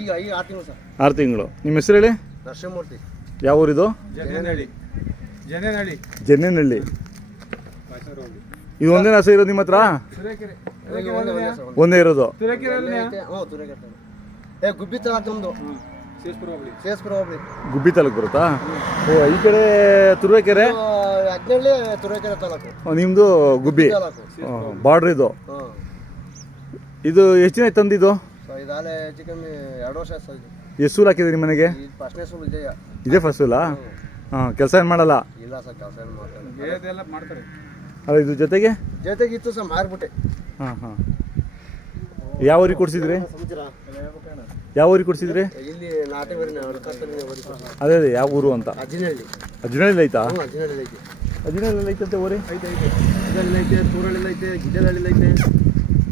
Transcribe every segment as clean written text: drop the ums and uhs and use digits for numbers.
ಈಗ 6 ತಿಂಗಳು ಸರ್. 6 ತಿಂಗಳು. ನಿಮ್ಮ ಹೆಸರು ಹೇಳಿ? ನರಸಿಂಹಮೂರ್ತಿ. ಯಾವ ಊರಿದು? ಜನ್ನೇನಹಳ್ಳಿ. ಇದು ಒಂದೇ ಹಸು ಇರೋದು ನಿಮ್ಮ ಹತ್ರ? ಒಂದೇ ಇರೋದು? ಗುಬ್ಬಿ ತಾಲೂಕು ನಮ್ದು. ಸೇಸ್ಪುರ ಹೋಗ್ಲಿ. ಗುಬ್ಬಿ ತಾಲೂಕು ಬರುತ್ತಾ? ಓ, ಈ ಕಡೆ ತುರುವೇಕೆರೆ. ಅಜ್ನಳ್ಳಿ ತುರುವೇಕೆರೆ ತಾಲೂಕು. ನಿಮ್ದು ಗುಬ್ಬಿ ಬಾರ್ಡ್ರ್ ಇದು. ಇದು ಎಷ್ಟು ದಿನ ತಂದಿದ್ದು? ಇದಾಲೆ ಹೆಚ್ಚು ಕಮ್ಮಿ 2 ವರ್ಷ ಆಯ್ತು. ಎಷ್ಟು ಸೂಲ್ ಹಾಕಿದ್ರಿ ನಿಮ್ಮ ಮನೆಗೆ? ಫಸ್ಟ್ನೇ ಸೂಲ್ ಇದೆಯಾ? ಇದೇ ಫಸ್ಟ್ ಸೂಲಾ? ಹಾಂ. ಕೆಲಸ ಏನು ಮಾಡಲ್ಲ? ಇಲ್ಲ ಸರ್, ಕೆಲಸ ಏನು ಮಾಡ್ತಾರೆ. ಅಲ್ಲ, ಇದು ಜೊತೆಗೆ ಇತ್ತು ಸರ್, ಮಾರ್ಬಿಟ್ಟೆ. ಹಾಂ ಹಾಂ. ಯಾವ ಊರಿಗೆ ಕೊಡ್ಸಿದ್ರಿ? ಯಾವ ಊರಿಗೆ ಕೊಡ್ಸಿದ್ರಿ? ಇಲ್ಲಿ ನಾಟೆವರಿ. ಅದೇ ಯಾವ ಊರು ಅಂತ? ಅಜ್ಜಿನಹಳ್ಳಿ. ಅಜ್ಜಿನಹಳ್ಳಿ ಐತಾ? ಅಜ್ಜಿನಹಳ್ಳಿ ಐತಿ. ಅಜ್ಜಿನಹಳ್ಳಿ ಐತಂತೆ ಊರಿ? ಅಜ್ಜಿನಹಳ್ಳಿ ಐತೆ, ತೂರಳ್ಳಿ ಐತೆ, ಗಿಡ್ಡನಹಳ್ಳಿ ಐತೆ.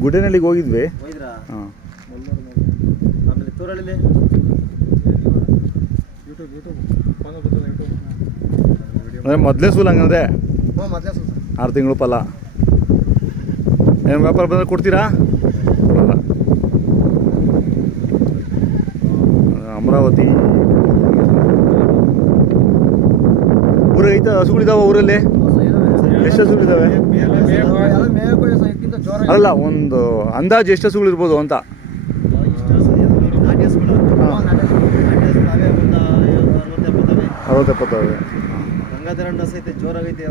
ಗುಡ್ಡನಹಳ್ಳಿಗೆ ಹೋಗಿದ್ವಿ. ಹೋಗಿದ್ರಾ? ಹಾಂ. ಆಮೇಲೆ ತೂರಳ್ಳಿ ಅಂದರೆ ಮೊದಲೇ ಸೂಲ್ ಹಂಗಂದ್ರೆ? ಮೊದಲೇ ಸೂಲ್. 6 ತಿಂಗಳು ಫಲ. ಏನು ವ್ಯಾಪಾರ ಬಂದರೆ ಕೊಡ್ತೀರಾ? ಕೊಡಲ್ಲ. ಅಮರಾವತಿ ಊರಿಗೆ ಐತೆ. ಹಸುಗಳಿದಾವೆ ಊರಲ್ಲಿ? ಎಷ್ಟು ಹಸುಗಳಿದಾವೆ? ಅಲ್ಲ, ಒಂದು ಅಂದಾಜು ಎಷ್ಟು ಹಸುಗಳು ಇರ್ಬೋದು ಅಂತ? ಅರವತ್ತು ಎಪ್ಪತ್ತವೆ. ಗಂಗಾಧರ ಹಣ್ಣು ಐತೆ, ಜೋರಾಗೈತೆ.